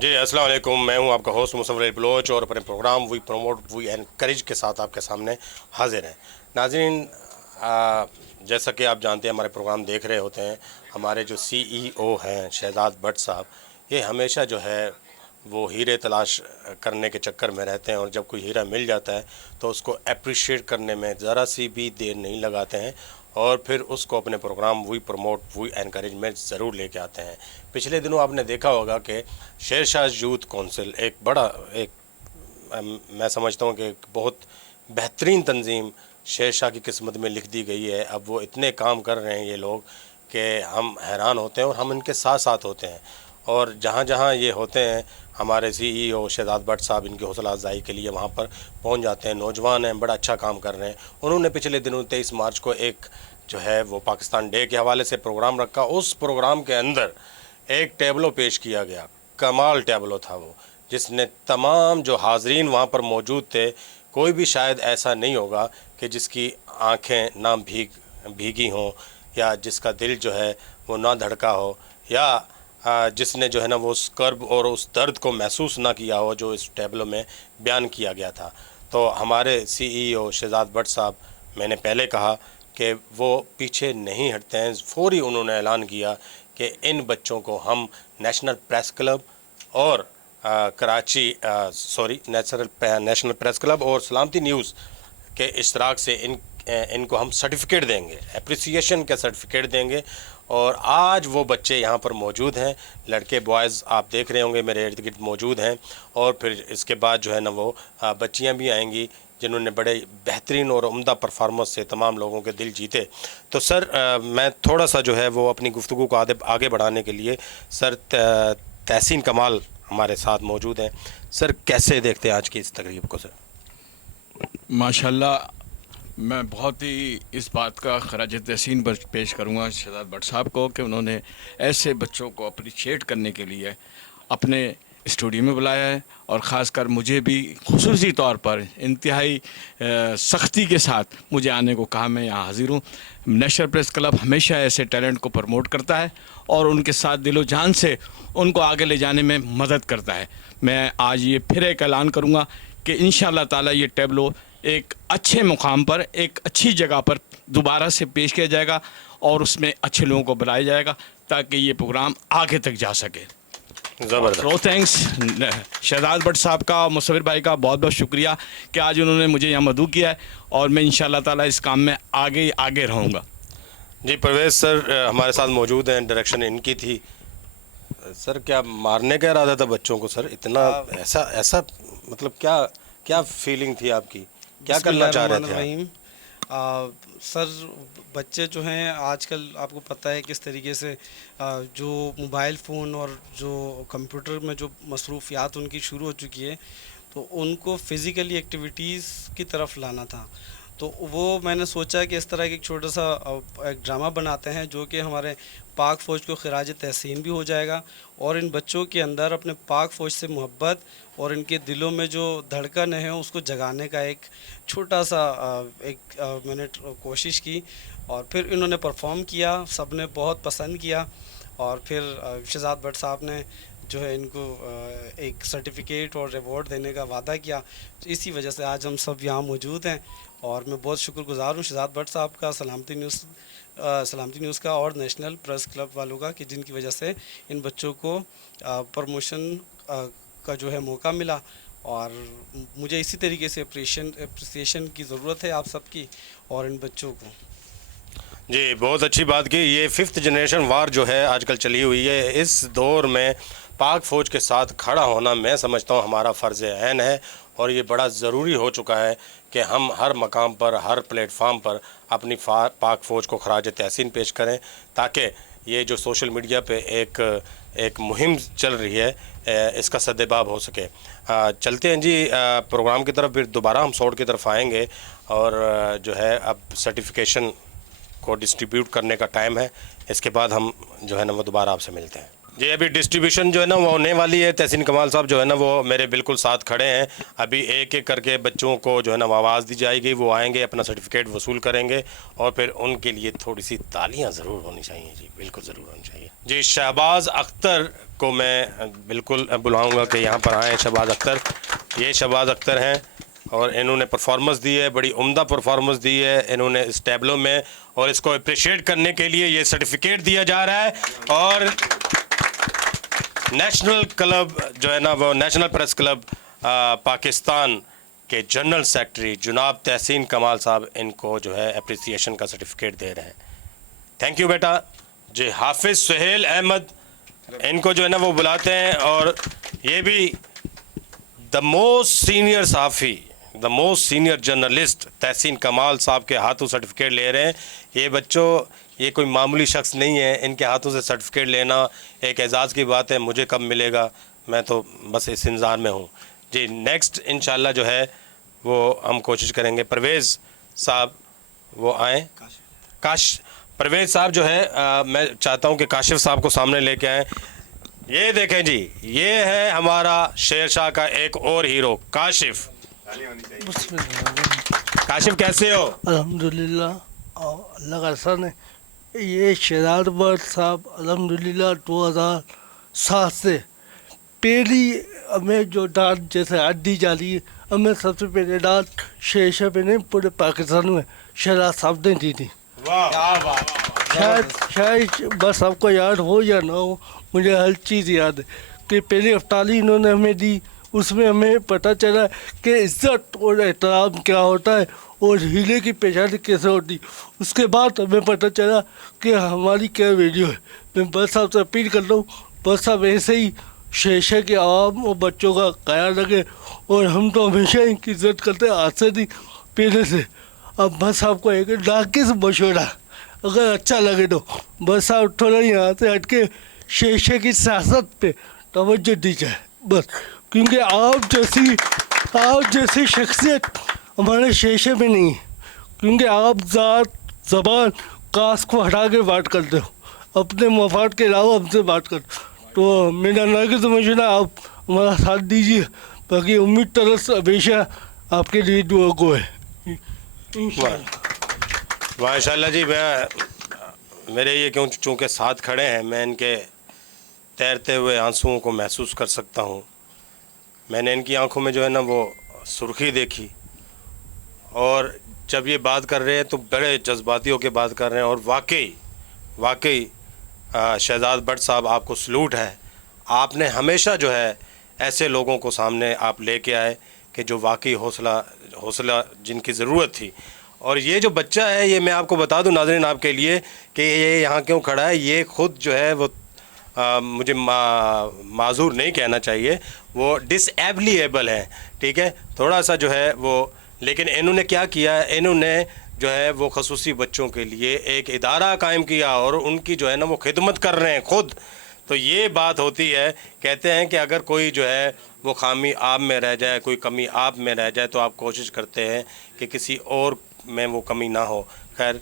जी अस्सलाम वालेकुम। मैं हूं आपका होस्ट मुसव्वर बलोच और अपने program we promote we encourage के साथ आपके सामने हाजिर हैं। नाज़रीन, जैसा कि आप जानते हैं, हमारे प्रोग्राम देख रहे होते हैं, हमारे जो सीईओ हैं शहजाद भट्ट साहब, ये हमेशा जो है वो हीरे तलाश करने के चक्कर में रहते हैं और जब कोई हीरा मिल जाता है तो उसको अप्रिशिएट करने में ज़रा सी भी देर नहीं लगाते हैं और फिर उसको अपने program we promote we encourage में ज़रूर लेके आते हैं। पिछले दिनों आपने देखा होगा कि शेरशाह यूथ काउंसिल एक बड़ा एक मैं समझता हूँ कि एक बहुत बेहतरीन तंजीम शेरशाह की किस्मत में लिख दी गई है। अब वो इतने काम कर रहे हैं ये लोग कि हम हैरान होते हैं और हम इनके साथ साथ होते हैं। और जहाँ जहाँ ये होते हैं, हमारे सीईओ शहजाद भट्ट साहब इनकी हौसला अफजाई के लिए वहाँ पर पहुँच जाते हैं। नौजवान हैं, बड़ा अच्छा काम कर रहे हैं। उन्होंने पिछले दिनों 23 मार्च को एक जो है वो पाकिस्तान डे के हवाले से प्रोग्राम रखा। उस प्रोग्राम के अंदर एक टैबलो पेश किया गया, कमाल टैबलो था वो, जिसने तमाम जो हाज़रीन वहाँ पर मौजूद थे, कोई भी शायद ऐसा नहीं होगा कि जिसकी आँखें ना भीगी हों या जिसका दिल जो है वो ना धड़का हो या जिसने जो है ना वो उस कर्ब और उस दर्द को महसूस ना किया हो जो इस टैबलो में बयान किया गया था। तो हमारे सीईओ शहजाद भट्ट साहब, मैंने पहले कहा कि वो पीछे नहीं हटते हैं। फ़ौरी उन्होंने ऐलान किया कि इन बच्चों को हम नेशनल प्रेस क्लब और कराची नेशनल प्रेस क्लब और सलामती न्यूज़ के इश्तराक से इनको हम सर्टिफिकेट देंगे, एप्रिसिएशन का सर्टिफिकेट देंगे। और आज वो बच्चे यहाँ पर मौजूद हैं, लड़के बॉयज़ आप देख रहे होंगे मेरे इर्द गिर्द मौजूद हैं। और फिर इसके बाद जो है ना वो बच्चियाँ भी आएंगी जिन्होंने बड़े बेहतरीन और उम्दा परफॉर्मेंस से तमाम लोगों के दिल जीते। तो सर, मैं थोड़ा सा जो है वो अपनी गुफ्तगू को आगे बढ़ाने के लिए सर तहसीन कमाल हमारे साथ मौजूद हैं। सर, कैसे देखते हैं आज की इस तकरीब को सर? माशाल्लाह, मैं बहुत ही इस बात का खराज तहसीन पेश करूँगा शहजाद भट्ट साहब को कि उन्होंने ऐसे बच्चों को अप्रिशिएट करने के लिए अपने स्टूडियो में बुलाया है और ख़ासकर मुझे भी खुसूसी तौर पर इंतहाई सख्ती के साथ मुझे आने को कहा। मैं यहाँ हाज़िर हूँ। नेशनल प्रेस क्लब हमेशा ऐसे टैलेंट को प्रमोट करता है और उनके साथ दिलो जान से उनको आगे ले जाने में मदद करता है। मैं आज ये फिर एक ऐलान करूँगा कि इंशाअल्लाह ताला ये टैबलो एक अच्छे मुकाम पर, एक अच्छी जगह पर दोबारा से पेश किया जाएगा और उसमें अच्छे लोगों को बुलाया जाएगा ताकि ये प्रोग्राम आगे तक जा सके। ज़बरदस्त। थैंक्स शहजाद भट्ट साहब का, मुसव्विर भाई का बहुत बहुत शुक्रिया कि आज उन्होंने मुझे यहाँ मदऊ किया है और मैं इंशाअल्लाह ताला इस काम में आगे रहूँगा। जी, परवेज़ सर हमारे साथ मौजूद हैं, डायरेक्शन इनकी थी। सर, क्या मारने का इरादा था बच्चों को सर? इतना ऐसा ऐसा मतलब क्या क्या फीलिंग थी आपकी? क्या करना चाह रहे थे आप? सर, बच्चे जो हैं आजकल आपको पता है किस तरीके से जो मोबाइल फ़ोन और जो कंप्यूटर में जो मसरूफियात उनकी शुरू हो चुकी है, तो उनको फ़िज़िकली एक्टिविटीज़ की तरफ लाना था। तो वो मैंने सोचा कि इस तरह की एक छोटा सा एक ड्रामा बनाते हैं जो कि हमारे पाक फ़ौज को खिराज तहसीन भी हो जाएगा और इन बच्चों के अंदर अपने पाक फ़ौज से मोहब्बत और इनके दिलों में जो धड़कन है उसको जगाने का एक छोटा सा मैंने कोशिश की और फिर इन्होंने परफॉर्म किया, सब ने बहुत पसंद किया और फिर शहजाद भट्ट साहब ने जो है इनको एक सर्टिफिकेट और रिवॉर्ड देने का वादा किया। तो इसी वजह से आज हम सब यहाँ मौजूद हैं और मैं बहुत शुक्रगुज़ार हूँ शहजाद भट्ट साहब का, सलामती न्यूज़ का और नेशनल प्रेस क्लब वालों का कि जिनकी वजह से इन बच्चों को प्रमोशन का जो है मौका मिला। और मुझे इसी तरीके से अप्रिसिएशन की ज़रूरत है आप सबकी और इन बच्चों को। जी, बहुत अच्छी बात की। ये 5th जनरेशन वार जो है आजकल चली हुई है, इस दौर में पाक फ़ौज के साथ खड़ा होना मैं समझता हूँ हमारा फ़र्ज़ ऐन है और ये बड़ा ज़रूरी हो चुका है कि हम हर मकाम पर, हर प्लेटफार्म पर अपनी पाक फ़ौज को खराज तहसीन पेश करें ताकि ये जो सोशल मीडिया पे एक मुहिम चल रही है इसका सद्देबाब हो सके। चलते हैं जी प्रोग्राम की तरफ, फिर दोबारा हम शॉट की तरफ आएंगे और जो है अब सर्टिफिकेशन को डिस्ट्रीब्यूट करने का टाइम है। इसके बाद हम जो है ना वो दोबारा आपसे मिलते हैं। जी अभी डिस्ट्रीब्यूशन जो है ना वो होने वाली है। तहसीन कमाल साहब जो है ना वो मेरे बिल्कुल साथ खड़े हैं। अभी एक एक करके बच्चों को जो है ना आवाज़ दी जाएगी, वो आएंगे, अपना सर्टिफिकेट वसूल करेंगे और फिर उनके लिए थोड़ी सी तालियां ज़रूर होनी चाहिए जी, बिल्कुल ज़रूर होनी चाहिए जी। शहबाज अख्तर को मैं बिल्कुल बुलाऊँगा कि यहाँ पर आएँ। शहबाज अख्तर, ये शहबाज अख्तर हैं और इन्होंने परफॉर्मेंस दी है, बड़ी उम्दा परफॉर्मेंस दी है इन्होंने इस टैबलो में, और इसको अप्रिशिएट करने के लिए ये सर्टिफिकेट दिया जा रहा है। और नेशनल क्लब जो है ना वो नेशनल प्रेस क्लब पाकिस्तान के जनरल सेक्रेटरी जनाब तहसीन कमाल साहब इनको जो है अप्रिसिएशन का सर्टिफिकेट दे रहे हैं। थैंक यू बेटा जी। हाफिज़ सुहेल अहमद, इनको जो है ना वो बुलाते हैं, और ये भी द मोस्ट सीनियर सहाफ़ी, the most senior journalist Tahseen Kamal साहब के हाथों सर्टिफिकेट ले रहे हैं। ये बच्चों, ये कोई मामूली शख्स नहीं है, इनके हाथों से सर्टिफिकेट लेना एक एज़ाज़ की बात है। मुझे कब मिलेगा, मैं तो बस इस इंतज़ार में हूँ जी। नेक्स्ट इंशाल्लाह जो है वो हम कोशिश करेंगे परवेज़ साहब वो आएँ। परवेज़ साहब जो है मैं चाहता हूँ कि काशिफ साहब को सामने लेके आएँ। ये देखें जी, ये है हमारा शेरशाह का एक और हीरो काशिफ। काशिफ कैसे हो? अल्हम्दुलिल्लाह, अल्लाह का एहसान है। ये शहजाद बट साहब अल्हम्दुलिल्लाह 2007 से पहली हमें जो डांट जैसे आज दी जा रही है, हमें सबसे पहले डांट शेरशाह पे नहीं पूरे पाकिस्तान में शहजाद साहब ने दी थी। शायद बस आपको याद हो या ना हो, मुझे हर चीज़ याद है कि पहली अफ्तारी इन्होंने हमें दी, उसमें हमें पता चला कि इज़्ज़त और एहतराम क्या होता है और हीले की पेशानी कैसे होती। उसके बाद हमें पता चला कि हमारी क्या वैल्यू है। मैं बस साहब से अपील कर रहा हूँ, बस साहब ऐसे ही शेरशाह के आवाम और बच्चों का ख्याल रखें, और हम तो हमेशा इनकी इज्जत करते आज से नहीं पहले से। अब बस आपको एक डाके से मशवरा, अगर अच्छा लगे तो बस साहब थोड़ा यहाँ से हट के शेरशाह की सियासत पे तवज्जो दी जाए बस, क्योंकि आप जैसी शख्सियत हमारे शेरशाह में नहीं है, क्योंकि आप ज़ात ज़बान कास्ट को हटा के बात करते हो, अपने मफाद के अलावा हमसे बात करते हो। तो मेरा नागिज़ मशवरा आप हमारा साथ दीजिए, बाकी उम्मीद तरस हमेशा आपके लिए दुआ को है। माशाल्लाह जी। मेरे ये क्यों चूँकि साथ खड़े हैं, मैं इनके तैरते हुए आंसुओं को महसूस कर सकता हूँ। मैंने इनकी आंखों में जो है ना वो सुर्खी देखी, और जब ये बात कर रहे हैं तो बड़े जज्बाती होकर बात कर रहे हैं। और वाकई शहजाद बट साहब आपको सलूट है। आपने हमेशा जो है ऐसे लोगों को सामने आप लेके आए कि जो वाकई हौसला जिनकी ज़रूरत थी। और ये जो बच्चा है, ये मैं आपको बता दूं नाज़रीन आपके लिए कि ये यहाँ क्यों खड़ा है, ये ख़ुद जो है वो मुझे माजूर नहीं कहना चाहिए, वो डिसेबल है, ठीक है, थोड़ा सा जो है वो। लेकिन इन्होंने क्या किया है, इन्होंने जो है वो खसूसी बच्चों के लिए एक इदारा कायम किया और उनकी जो है ना वो खिदमत कर रहे हैं खुद। तो ये बात होती है, कहते हैं कि अगर कोई जो है वो खामी आप में रह जाए, कोई कमी आप में रह जाए, तो आप कोशिश करते हैं कि किसी और में वो कमी ना हो। खैर,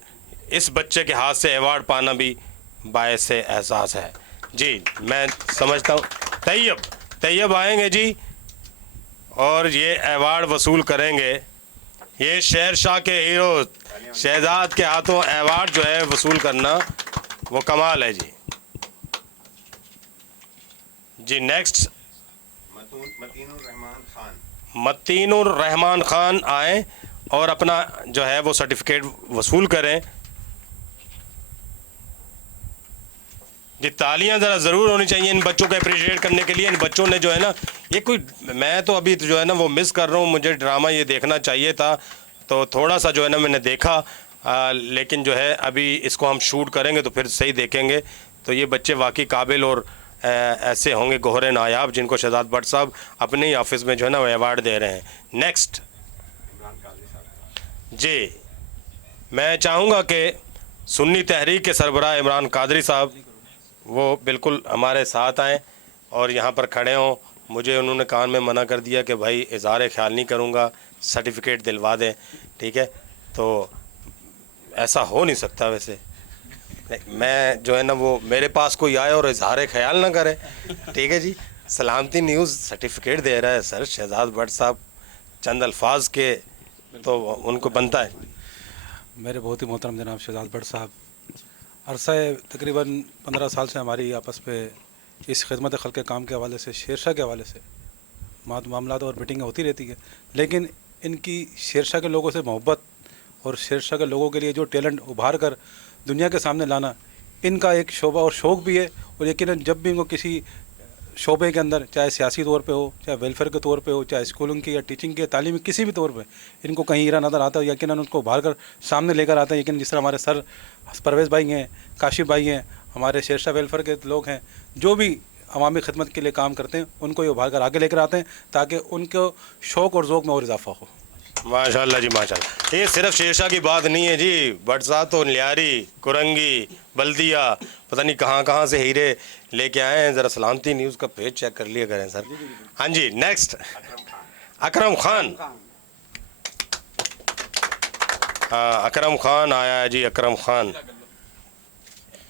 इस बच्चे के हाथ से अवार्ड पाना भी बायस एहसास है जी। मैं समझता हूँ तैयब आएंगे जी और ये अवार्ड वसूल करेंगे। ये शेरशाह के हीरो शहजाद के हाथों अवार्ड जो है वसूल करना वो कमाल है जी। जी नेक्स्ट मतीनुर रहमान खान आए और अपना जो है वो सर्टिफिकेट वसूल करें जी। तालियां ज़रा ज़रूर होनी चाहिए इन बच्चों को अप्रिशिएट करने के लिए। इन बच्चों ने जो है ना, ये कोई, मैं तो अभी जो है ना वो मिस कर रहा हूँ, मुझे ड्रामा ये देखना चाहिए था, तो थोड़ा सा जो है ना मैंने देखा, लेकिन जो है अभी इसको हम शूट करेंगे तो फिर सही देखेंगे। तो ये बच्चे वाकई काबिल और ऐसे होंगे गोहरे नायाब जिनको शहजाद बट साहब अपने ही ऑफिस में जो है ना वो अवार्ड दे रहे हैं। नेक्स्ट जी, मैं चाहूँगा कि सुन्नी तहरीक के सरबराह इमरान कादरी साहब वो बिल्कुल हमारे साथ आएँ और यहाँ पर खड़े हों। मुझे उन्होंने कान में मना कर दिया कि भाई इज़हार ख्याल नहीं करूँगा, सर्टिफिकेट दिलवा दें, ठीक है। तो ऐसा हो नहीं सकता वैसे। मैं जो है ना वो मेरे पास कोई आए और इजहार ख्याल ना करे, ठीक है जी। सलामती न्यूज़ सर्टिफिकेट दे रहा है सर शहजाद भट्ट साहब, चंद अल्फाज के तो उनको बनता है। मेरे बहुत ही मोहतरम जनाब शहजाद भट्ट साहब, अरसा तकरीबन 15 साल से हमारी आपस में इस खिदमत खल्क़ के काम के हवाले से, शेरशाह के हवाले से मामला और मीटिंगें होती रहती है। लेकिन इनकी शेरशाह के लोगों से मोहब्बत और शेरशाह के लोगों के लिए जो टैलेंट उभार कर दुनिया के सामने लाना, इनका एक शोभा और शौक़ भी है। और यकीनन जब भी इनको किसी शोबे के अंदर, चाहे सियासी तौर पे हो, चाहे वेलफेयर के तौर पे हो, चाहे स्कूलिंग की या टीचिंग की, तालीमी किसी भी तौर पे इनको कहीं हीरा नज़र आता है, यकीनन उनको उभार कर सामने लेकर आते हैं। यकीन जिस तरह हमारे सर परवेज़ भाई हैं, काशिफ भाई हैं, हमारे शेरशाह वेलफेयर के लोग हैं, जो भी अवामी खिदमत के लिए काम करते हैं, उनको ये उभार कर आगे लेकर आते हैं ताकि उनको शौक़ और ज़ौक़ में और इजाफा हो। माशाल्लाह जी माशाल्लाह। ये सिर्फ शेरशाह की बात नहीं है जी, भट्ट साहब तो लियारी, कुरंगी, बल्दिया, पता नहीं कहाँ कहाँ से हीरे लेके आए हैं। ज़रा सलामती न्यूज़ का पेज चेक कर लिया करें सर। हाँ जी, नेक्स्ट अकरम खान। हाँ, अकरम खान आया है जी, अकरम खान।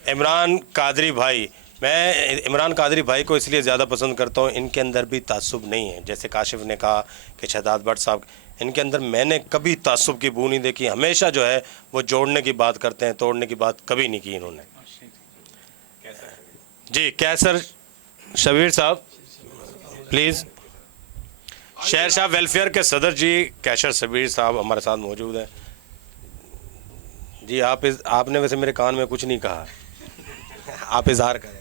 इमरान कादरी भाई, मैं इमरान कादरी भाई को इसलिए ज़्यादा पसंद करता हूँ, इनके अंदर भी तासुब नहीं है। जैसे काशिफ ने कहा कि शहजाद भट्ट साहब, इनके अंदर मैंने कभी तासुब की बू नहीं देखी। हमेशा जो है वो जोड़ने की बात करते हैं, तोड़ने की बात कभी नहीं की इन्होंने। जी कैसर शबीर साहब प्लीज़। शहरशाह वेलफेयर के सदर जी कैसर शबीर साहब हमारे साथ मौजूद हैं जी। आपने वैसे मेरे कान में कुछ नहीं कहा, आप इजहार करें।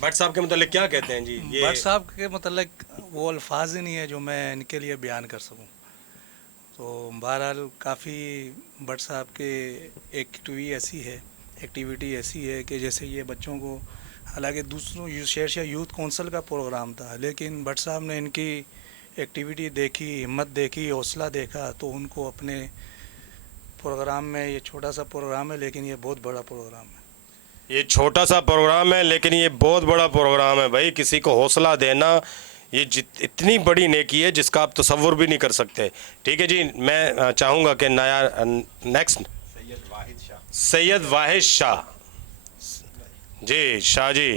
भट्ट साहब के मतलब क्या कहते हैं जी? ये भट्ट साहब के मतलब वो अल्फाज ही नहीं है जो मैं इनके लिए बयान कर सकूं। तो बहरहाल काफ़ी भट्ट साहब के एक्टिविटी ऐसी है कि जैसे ये बच्चों को, हालांकि दूसरों शेरशाह यूथ काउंसिल का प्रोग्राम था, लेकिन भट्ट साहब ने इनकी एक्टिविटी देखी, हिम्मत देखी, हौसला देखा, तो उनको अपने प्रोग्राम में, ये छोटा सा प्रोग्राम है लेकिन ये बहुत बड़ा प्रोग्राम है। ये छोटा सा प्रोग्राम है लेकिन ये बहुत बड़ा प्रोग्राम है भाई। किसी को हौसला देना ये इतनी बड़ी नेकी है जिसका आप तसव्वुर भी नहीं कर सकते। ठीक है जी, मैं चाहूँगा कि नया नेक्स्ट सैयद वाहिद शाह जी। शाह जी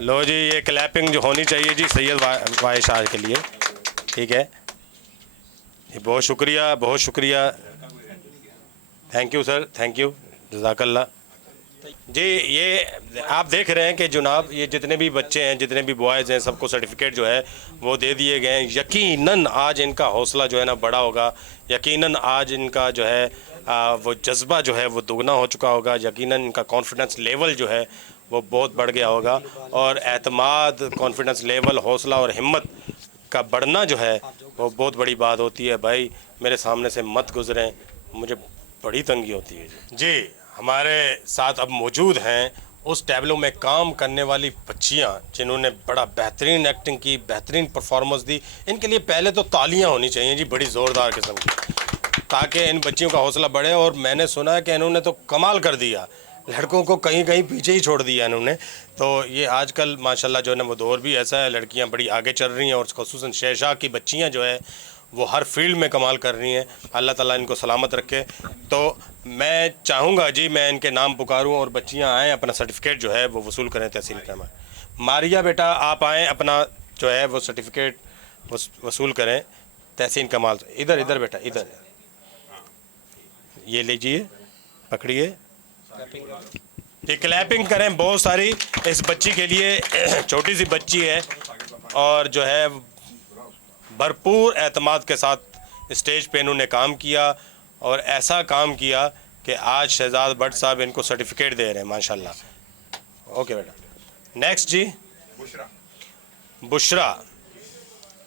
लो जी, ये क्लैपिंग जो होनी चाहिए जी सैयद वाहिद शाह के लिए, ठीक है। बहुत शुक्रिया, बहुत शुक्रिया, thank you sir, thank you, जज़ाकल्लाह जी। ये आप देख रहे हैं कि जनाब ये जितने भी बच्चे हैं, जितने भी बॉयज़ हैं, सबको सर्टिफिकेट जो है वो दे दिए गए हैं। यकीनन आज इनका हौसला जो है ना बड़ा होगा, यकीनन आज इनका जो है वो जज्बा जो है वो दुगना हो चुका होगा, यकीनन इनका कॉन्फिडेंस लेवल जो है वो बहुत बढ़ गया होगा। और एतमाद, कॉन्फिडेंस लेवल, हौसला और हिम्मत का बढ़ना जो है वो बहुत बड़ी बात होती है। भाई मेरे सामने से मत गुजरें, मुझे बड़ी तंगी होती है जी। हमारे साथ अब मौजूद हैं उस टैबलो में काम करने वाली बच्चियां जिन्होंने बड़ा बेहतरीन एक्टिंग की, बेहतरीन परफॉर्मेंस दी। इनके लिए पहले तो तालियां होनी चाहिए जी, बड़ी ज़ोरदार किस्म की, ताकि इन बच्चियों का हौसला बढ़े। और मैंने सुना है कि इन्होंने तो कमाल कर दिया, लड़कों को कहीं कहीं पीछे ही छोड़ दिया इन्होंने। तो ये आजकल माशाल्लाह जो है ना वो दौर भी ऐसा है, लड़कियां बड़ी आगे चल रही हैं और ख़ुसूसन शेरशाह की बच्चियां जो है वो हर फील्ड में कमाल कर रही हैं। अल्लाह ताला इनको सलामत रखे। तो मैं चाहूँगा जी मैं इनके नाम पुकारूँ और बच्चियाँ आएँ, अपना सर्टिफिकेट जो है वो वसूल करें तहसील कैमा। मारिया बेटा आप आएँ, अपना जो है वो सर्टिफिकेट वसूल करें तहसीन कमाल। इधर इधर बेटा इधर, ये लीजिए, पकड़िए, ये क्लैपिंग करें बहुत सारी इस बच्ची के लिए। छोटी सी बच्ची है और जो है भरपूर एतमाद के साथ स्टेज पे इन्होंने काम किया और ऐसा काम किया कि आज शहजाद भट्ट साहब इनको सर्टिफिकेट दे रहे हैं माशाल्लाह। ओके बेटा, नेक्स्ट जी बुशरा।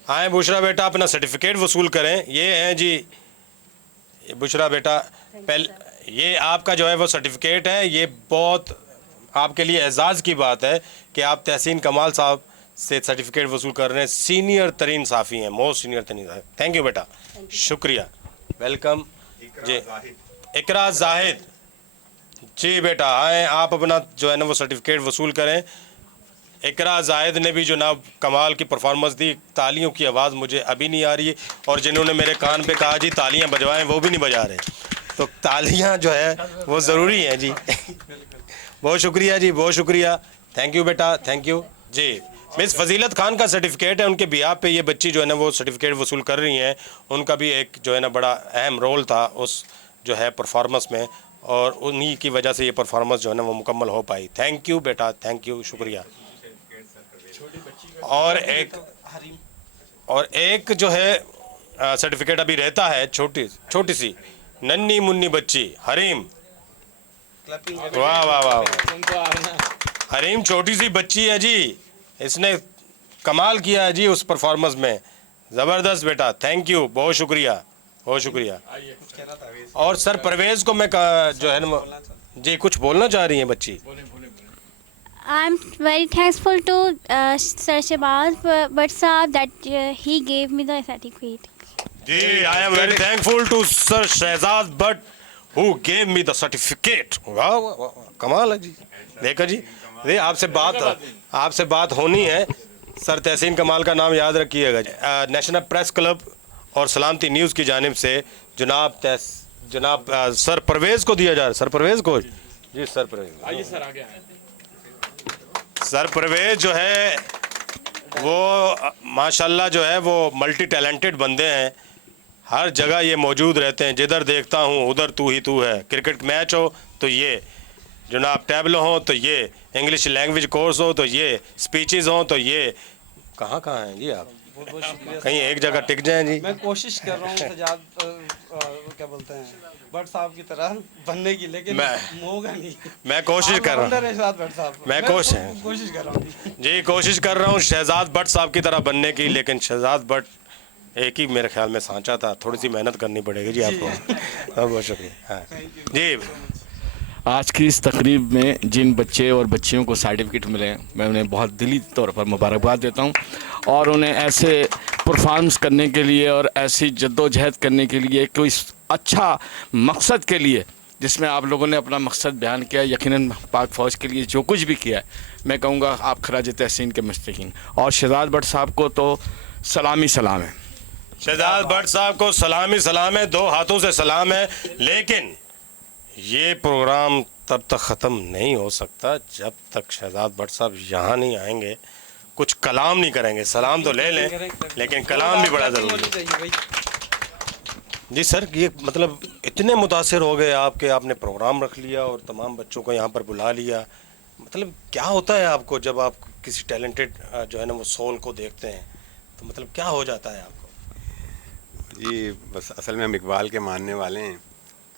आए बुशरा बेटा, अपना सर्टिफिकेट वसूल करें। ये हैं जी बुशरा बेटा, पहले ये आपका जो है वो सर्टिफिकेट है। ये बहुत आपके लिए एजाज़ की बात है कि आप तहसीन कमाल साहब से सर्टिफिकेट वसूल कर रहे हैं। सीनियर तरीन साफ़ी हैं, मोस्ट सीनियर तरीन। थैंक यू बेटा, शुक्रिया, वेलकम जी। इकरा जाहिद जी बेटा आए, आप अपना जो है ना वो सर्टिफिकेट वसूल करें। इकरा जाहिद ने भी जो ना कमाल की परफॉर्मेंस दी। तालियों की आवाज़ मुझे अभी नहीं आ रही है और जिन्होंने मेरे कान पे कहा जी तालियां बजवाएं वो भी नहीं बजा रहे। तो तालियां जो है वो ज़रूरी हैं जी। बहुत शुक्रिया जी, बहुत शुक्रिया, थैंक यू बेटा, थैंक यू जी। मिस फजीलत खान का सर्टिफिकेट है, उनके बिहाफ पे ये बच्ची जो है ना वो सर्टिफिकेट वसूल कर रही हैं। उनका भी एक जो है ना बड़ा अहम रोल था उस जो है परफॉर्मेंस में, और उन्हीं की वजह से ये परफॉर्मेंस जो है ना वो मुकम्मल हो पाई। थैंक यू बेटा, थैंक यू, शुक्रिया। और एक जो है सर्टिफिकेट अभी रहता है, छोटी सी नन्ही मुन्नी बच्ची हरीम। वाह वाह वाह, हरीम छोटी सी बच्ची है जी, इसने कमाल किया है जी उस परफॉर्मेंस में, ज़बरदस्त बेटा, थैंक यू, बहुत शुक्रिया, बहुत शुक्रिया। और सर परवेज़ को मैं जो है ना जी कुछ बोलना चाह रही हैं बच्ची। I'm very thankful to Sir Shahbaz Bhatt Saab that he gave me the certificate. जी, I am very thankful to sir Shahzad Bhatt who gave me the certificate. वाह वाह वाह, कमाल है जी। देखो जी, ये आपसे बात होनी है। सर तहसीन कमाल का नाम याद रखिएगा। नेशनल प्रेस क्लब और सलामती न्यूज़ की जानिब से जनाब सर परवेज़ को दिया जा रहा है। सर परवेज़ को जी, सर परवेज़ आइए सर, आगे आए। सर परवेज़ जो है वो माशाल्लाह जो है वो मल्टी टैलेंटेड बंदे हैं, हर जगह ये मौजूद रहते हैं। जिधर देखता हूँ उधर तू ही तू है। क्रिकेट मैच हो तो ये, जनाब टैबलो हो तो ये, इंग्लिश लैंग्वेज कोर्स हो तो ये, स्पीचेस हो तो ये। कहाँ हैं जी आप? कहीं एक जगह टिक जाएं जी। मैं कोशिश कर रहा हूँ सजाद क्या बोलते हैं भट्ट साहब की तरह बनने की, लेकिन होगा नहीं। मैं कोशिश कर रहा हूँ, मैं कोशिश कर रहा हूँ जी, कोशिश कर रहा हूँ शहजाद भट्ट साहब की तरह बनने की, लेकिन शहजाद भट्ट एक ही मेरे ख्याल में सांचा था, थोड़ी सी मेहनत करनी पड़ेगी जी आपको। बहुत शुक्रिया। हाँ जी, आज की इस तकरीब में जिन बच्चे और बच्चियों को सर्टिफिकेट मिले हैं, मैं उन्हें बहुत दिली तौर पर मुबारकबाद देता हूं, और उन्हें ऐसे परफॉर्मेंस करने के लिए और ऐसी जद्दोजहद करने के लिए, कोई अच्छा मकसद के लिए जिसमें आप लोगों ने अपना मकसद बयान किया, यकीनन पाक फ़ौज के लिए जो कुछ भी किया है, मैं कहूँगा आप खराज तहसीन के मुस्तहिक़ीन। और शहजाद भट्ट साहब को तो सलामी सलाम है, शहजाद भट्ट साहब को सलामी सलाम है, दो हाथों से सलाम है। लेकिन ये प्रोग्राम तब तक ख़त्म नहीं हो सकता जब तक शहजाद भट्ट साहब यहाँ नहीं आएंगे, कुछ कलाम नहीं करेंगे। सलाम तो ले लें, लेकिन कलाम भी बड़ा ज़रूरी है जी। सर ये मतलब इतने मुतासिर हो गए आपके, आपने प्रोग्राम रख लिया और तमाम बच्चों को यहाँ पर बुला लिया, मतलब क्या होता है आपको जब आप किसी टैलेंटेड जो है ना वो सोल को देखते हैं, तो मतलब क्या हो जाता है आपको? जी बस असल में हम इकबाल के मानने वाले हैं,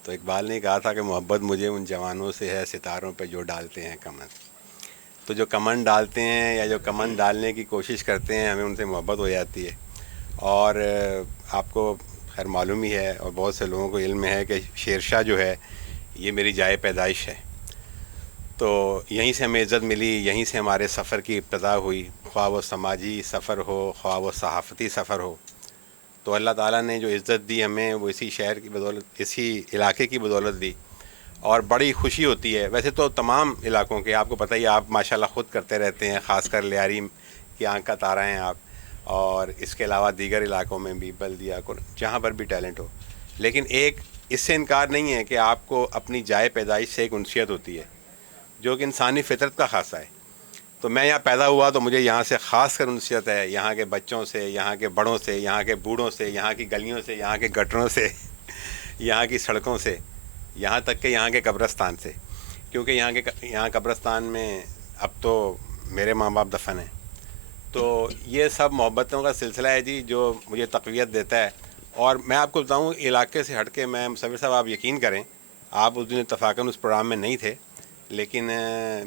तो इकबाल ने कहा था कि मोहब्बत मुझे उन जवानों से है सितारों पे जो डालते हैं कमन। तो जो कमन डालते हैं या जो कमन डालने की कोशिश करते हैं, हमें उनसे मोहब्बत हो जाती है। और आपको खैर मालूम ही है और बहुत से लोगों को इल्म है कि शेरशाह जो है ये मेरी जाए पैदाइश है। तो यहीं से हमें इज़्ज़त मिली, यहीं से हमारे सफ़र की इब्तदा हुई, ख्वाह वो समाजी सफ़र हो, ख्वाह वो सहाफ़ती सफ़र हो। तो अल्लाह ताला ने जो इज़्ज़त दी हमें वो इसी शहर की बदौलत, इसी इलाके की बदौलत दी, और बड़ी खुशी होती है। वैसे तो तमाम इलाकों के आपको पता ही, आप माशाल्लाह ख़ुद करते रहते हैं, ख़ासकर लियारी की आंख का तारा हैं आप, और इसके अलावा दीगर इलाकों में भी, बल्दिया को जहाँ पर भी टैलेंट हो। लेकिन एक इससे इनकार नहीं है कि आपको अपनी जाए पैदाइश से एक उनसियत होती है जो कि इंसानी फितरत का खासा है। तो मैं यहाँ पैदा हुआ तो मुझे यहाँ से ख़ास कर उनसियत है, यहाँ के बच्चों से, यहाँ के बड़ों से, यहाँ के बूढ़ों से, यहाँ की गलियों से, यहाँ के गटरों से, यहाँ की सड़कों से, यहाँ तक के यहाँ के कब्रिस्तान से। क्योंकि यहाँ कब्रिस्तान में अब तो मेरे माँ बाप दफन हैं। तो ये सब मोहब्बतों का सिलसिला है जी जो मुझे तक़वियत देता है। और मैं आपको बताऊँ, इलाके से हट के, मैं मुसव्विर साहब आप यकीन करें, आप उस दिन इत्तफ़ाक़न उस प्रोग्राम में नहीं थे, लेकिन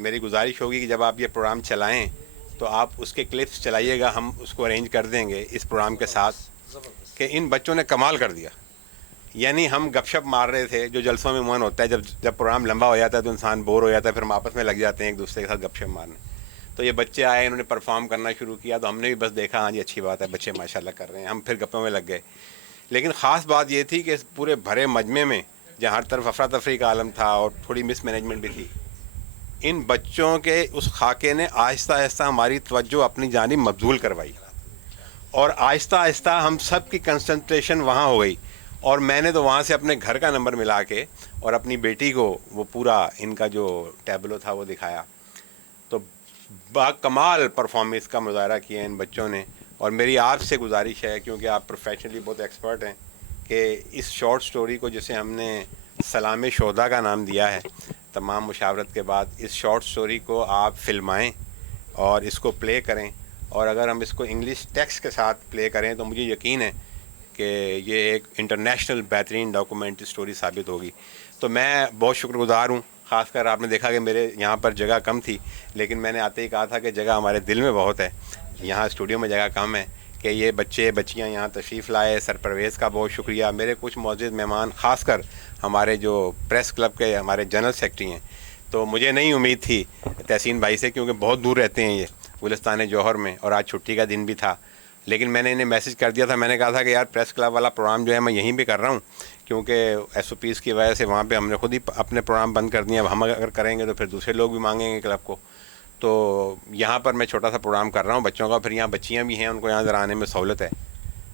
मेरी गुजारिश होगी कि जब आप ये प्रोग्राम चलाएं तो आप उसके क्लिप्स चलाइएगा, हम उसको अरेंज कर देंगे इस प्रोग्राम के साथ कि इन बच्चों ने कमाल कर दिया। यानी हम गपशप मार रहे थे, जो जलसों में मन होता है, जब प्रोग्राम लंबा हो जाता है तो इंसान बोर हो जाता है, फिर हम आपस में लग जाते हैं एक दूसरे के साथ गपशप मारने। तो ये बच्चे आए, इन्होंने परफॉर्म करना शुरू किया, तो हमने भी बस देखा, हाँ जी अच्छी बात है, बच्चे माशाल्लाह कर रहे हैं, हम फिर गप्पों में लग गए। लेकिन ख़ास बात ये थी कि इस पूरे भरे मजमे में जहाँ हर तरफ अफरा तफरी का आलम था और थोड़ी मिस मैनेजमेंट भी थी, इन बच्चों के उस खाके ने आहिस्ता आहिस्ता हमारी तवज्जो अपनी जानिब मबजूल करवाई, और आहिस्ता आहिस्ता हम सब की कंसंट्रेशन वहाँ हो गई। और मैंने तो वहाँ से अपने घर का नंबर मिला के और अपनी बेटी को वो पूरा इनका जो टैबलो था वो दिखाया। तो बाकमाल परफॉर्मेंस का मुजाहरा किया इन बच्चों ने। और मेरी आपसे गुजारिश है, क्योंकि आप प्रोफेशनली बहुत एक्सपर्ट हैं, कि इस शॉर्ट स्टोरी को, जिसे हमने सलाम शोदा का नाम दिया है तमाम मुशावरत के बाद, इस शॉर्ट स्टोरी को आप फिल्माएं और इसको प्ले करें। और अगर हम इसको इंग्लिश टेक्स्ट के साथ प्ले करें तो मुझे यकीन है कि ये एक इंटरनेशनल बेहतरीन डॉक्यूमेंट्री स्टोरी साबित होगी। तो मैं बहुत शुक्रगुजार हूँ। ख़ासकर आपने देखा कि मेरे यहाँ पर जगह कम थी, लेकिन मैंने आते ही कहा था कि जगह हमारे दिल में बहुत है, यहाँ स्टूडियो में जगह कम है, कि ये बच्चे बच्चियाँ यहाँ तशरीफ़ लाए। सर परवेज़ का बहुत शुक्रिया। मेरे कुछ मौजूद मेहमान, ख़ासकर हमारे जो प्रेस क्लब के हमारे जनरल सेक्रेटरी हैं, तो मुझे नहीं उम्मीद थी तहसीन भाई से, क्योंकि बहुत दूर रहते हैं ये गुलिस्तान जौहर में, और आज छुट्टी का दिन भी था। लेकिन मैंने इन्हें मैसेज कर दिया था, मैंने कहा था कि यार प्रेस क्लब वाला प्रोग्राम जो है मैं यहीं पे कर रहा हूँ, क्योंकि SOPs की वजह से वहाँ पे हमने खुद ही अपने प्रोग्राम बंद कर दिए। अब हम अगर करेंगे तो फिर दूसरे लोग भी मांगेंगे क्लब को। तो यहाँ पर मैं छोटा सा प्रोग्राम कर रहा हूँ बच्चों का। फिर यहाँ बच्चियाँ भी हैं, उनको यहाँ ज़रा आने में सहूलत है।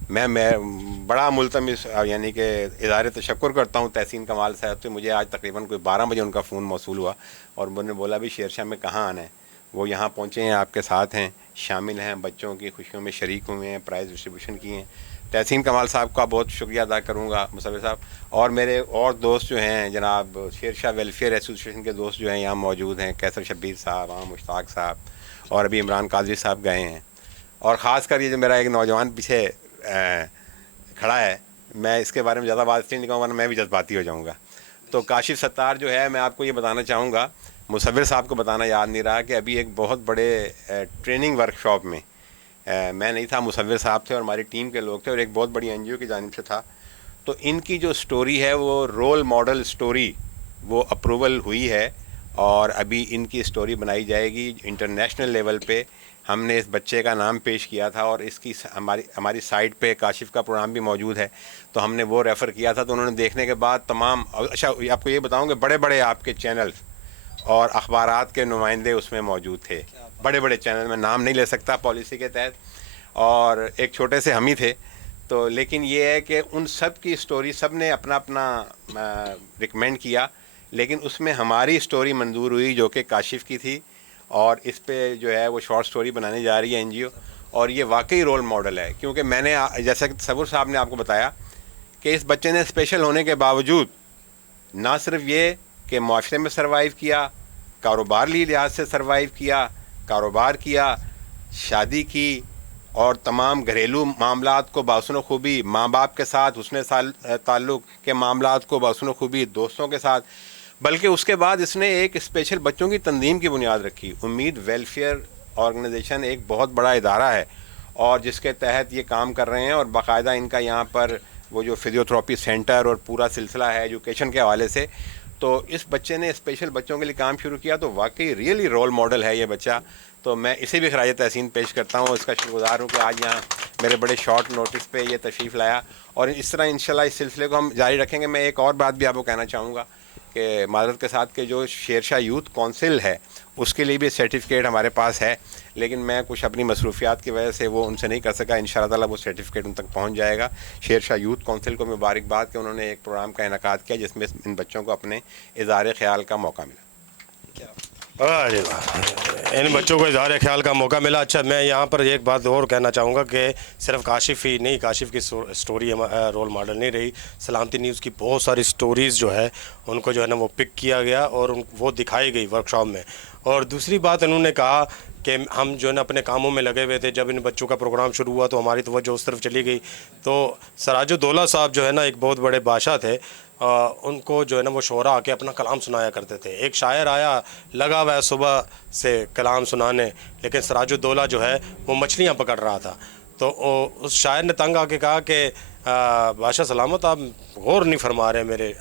मैं बड़ा मुल्तमिस यानी कि इज़हार तशक्कुर करता हूँ तहसीन कमाल साहब से। मुझे आज तकरीबन कोई 12 बजे उनका फ़ोन मौसूल हुआ और उन्होंने बोला भी शेरशाह में कहाँ आना है। वो यहाँ पहुँचे हैं, आपके साथ हैं, शामिल हैं, बच्चों की खुशियों में शरीक हुए हैं, प्राइज़ डिस्ट्रीब्यूशन किए हैं। तहसीन कमाल साहब का बहुत शुक्रिया अदा करूँगा, मुसव्विर साहब, और मेरे और दोस्त जो हैं, जनाब शेरशाह वेलफेयर एसोसिएशन के दोस्त जो हैं यहाँ मौजूद हैं, कैसर शब्बीर साहब, वहाँ मुश्ताक साहब, और अभी इमरान कादरी साहब गए हैं। और ख़ास कर ये जो मेरा एक नौजवान पीछे खड़ा है, मैं इसके बारे में ज़्यादा बात इसलिए नहीं कहूँगा वरना मैं भी जज्बाती हो जाऊँगा। तो काशिफ सत्तार जो है, मैं आपको ये बताना चाहूँगा, मुसव्विर साहब को बताना याद नहीं रहा कि अभी एक बहुत बड़े ट्रेनिंग वर्कशॉप में मैं नहीं था, मुसव्विर साहब थे और हमारी टीम के लोग थे, और एक बहुत बड़ी NGO की जानिब से था। तो इनकी जो स्टोरी है वो रोल मॉडल स्टोरी वो अप्रूवल हुई है, और अभी इनकी स्टोरी बनाई जाएगी इंटरनेशनल लेवल पे। हमने इस बच्चे का नाम पेश किया था और इसकी हमारी साइट पे काशिफ का प्रोग्राम भी मौजूद है, तो हमने वो रेफ़र किया था। तो उन्होंने देखने के बाद तमाम, अच्छा आपको ये बताऊँ कि बड़े बड़े आपके चैनल्स और अखबारात के नुमाइंदे उसमें मौजूद थे, बड़े बड़े चैनल, में नाम नहीं ले सकता पॉलिसी के तहत, और एक छोटे से हम ही थे। तो लेकिन ये है कि उन सब की स्टोरी सब ने अपना अपना रिकमेंड किया, लेकिन उसमें हमारी स्टोरी मंजूर हुई जो कि काशिफ की थी, और इस पे जो है वो शॉर्ट स्टोरी बनाने जा रही है NGO। और ये वाकई रोल मॉडल है, क्योंकि मैंने जैसा कि तसव्वुर साहब ने आपको बताया कि इस बच्चे ने स्पेशल होने के बावजूद ना सिर्फ ये कि माशरे में सर्वाइव किया, कारोबारी लिहाज से सर्वाइव किया, कारोबार किया, शादी की, और तमाम घरेलू मामलात को बासुन खूबी, माँ बाप के साथ हुस्न ताल्लुक़ के मामलात को बासुन खूबी, दोस्तों के साथ, बल्कि उसके बाद इसने एक स्पेशल बच्चों की तंजीम की बुनियाद रखी। उम्मीद वेलफेयर ऑर्गेनाइजेशन एक बहुत बड़ा इदारा है और जिसके तहत ये काम कर रहे हैं, और बाकायदा इनका यहाँ पर वो जो फिजियोथेरेपी सेंटर और पूरा सिलसिला है एजुकेशन के हवाले से। तो इस बच्चे ने स्पेशल बच्चों के लिए काम शुरू किया, तो वाकई रियली रोल मॉडल है ये बच्चा। तो मैं इसे भी खराज तहसीन पेश करता हूँ, इसका शुक्रगुजार हूँ कि आज यहाँ मेरे बड़े शॉर्ट नोटिस पे ये तशरीफ़ लाया, और इस तरह इंशाल्लाह इस सिलसिले को हम जारी रखेंगे। मैं एक और बात भी आपको कहना चाहूँगा कि माज़रत के साथ के जो शेरशाह यूथ कौंसिल है उसके लिए भी सर्टिफिकेट हमारे पास है, लेकिन मैं कुछ अपनी मसरूफियात की वजह से वो उनसे नहीं कर सका। इंशाअल्लाह ताला वो सर्टिफिकेट उन तक पहुँच जाएगा। शेरशाह यूथ कौंसिल को मुबारकबाद कि उन्होंने एक प्रोग्राम का इनेकाद किया जिसमें इन बच्चों को अपने इज़हार ख़याल का मौका मिला। अरे वाह, इन बच्चों को इज़हार ख्याल का मौका मिला। अच्छा, मैं यहाँ पर एक बात और कहना चाहूँगा कि सिर्फ काशिफ ही नहीं, काशिफ की स्टोरी रोल मॉडल नहीं रही, सलामती न्यूज़ की बहुत सारी स्टोरीज़ जो है उनको जो है ना वो पिक किया गया और वो दिखाई गई वर्कशॉप में। और दूसरी बात उन्होंने कहा कि हम जो है ना अपने कामों में लगे हुए थे, जब इन बच्चों का प्रोग्राम शुरू हुआ तो हमारी तवज्जो उस तरफ चली गई। तो सराजुद्दौला साहब जो है ना एक बहुत बड़े बादशाह थे, उनको जो है ना वो शोरा आके अपना कलाम सुनाया करते थे। एक शायर आया लगा हुआ है सुबह से कलाम सुनाने, लेकिन सराजुद्दौला जो है वो मछलियाँ पकड़ रहा था। तो उस शायर ने तंग आके कहा कि बादशाह सलामत, आप गौर नहीं फरमा रहे मेरे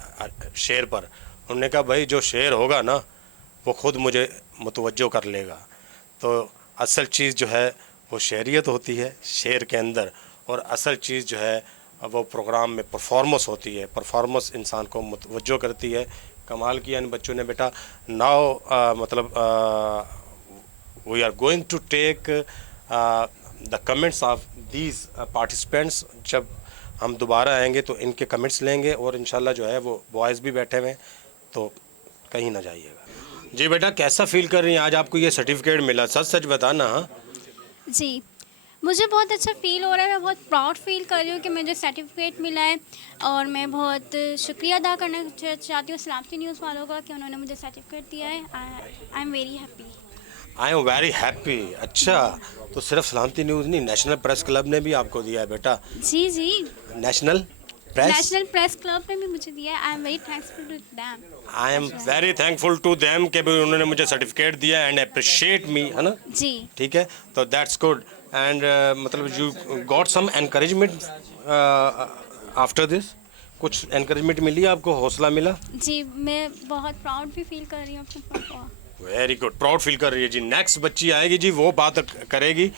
शेर पर। उन्होंने कहा भाई जो शेर होगा ना वो ख़ुद मुझे मुतवज्जो कर लेगा। तो असल चीज़ जो है वो शेरियत होती है शेर के अंदर, और असल चीज़ जो है वो प्रोग्राम में परफॉर्मेंस होती है। परफॉर्मेंस इंसान को मुतवज्जो करती है। कमाल किया इन बच्चों ने बेटा। नाउ मतलब we are going to take the comments of these participants. जब हम दोबारा आएंगे तो इनके कमेंट्स लेंगे और इंशाल्लाह जो है वो बॉयज़ भी बैठे हुए हैं, तो कहीं ना जाइएगा। जी बेटा, कैसा फील कर रही हैं आज आपको ये सर्टिफिकेट मिला? सच सच बताना। हाँ जी, मुझे बहुत अच्छा फ़ील हो रहा है। मैं बहुत प्राउड फील कर रही हूँ कि मुझे सर्टिफिकेट मिला है, और मैं बहुत शुक्रिया अदा करना चाहती हूँ सलामती न्यूज़ वालों का कि उन्होंने मुझे सर्टिफिकेट दिया है। I am very happy. I am very happy. अच्छा, तो सिर्फ सलामती न्यूज़ नहीं, नेशनल प्रेस क्लब ने भी आपको दिया है बेटा। जी जी, नेशनल प्रेस क्लब ने भी मुझे दिया है। I am very thankful to them. I am very thankful to them कि भी उन्होंने मुझे सर्टिफिकेट दिया एंड अप्रिशिएट मी, है ना? जी ठीक है, तो दैट्स गुड। एंड मतलब you got some encouragement after this? कुछ एनकरेजमेंट मिली आपको, हौसला मिला? जी, मैं बहुत प्राउड भी फील कर रही हूँ अपने पापा। वेरी गुड, प्राउड फील कर रही है जी। नेक्स्ट बच्ची आएगी जी, वो बात करेगी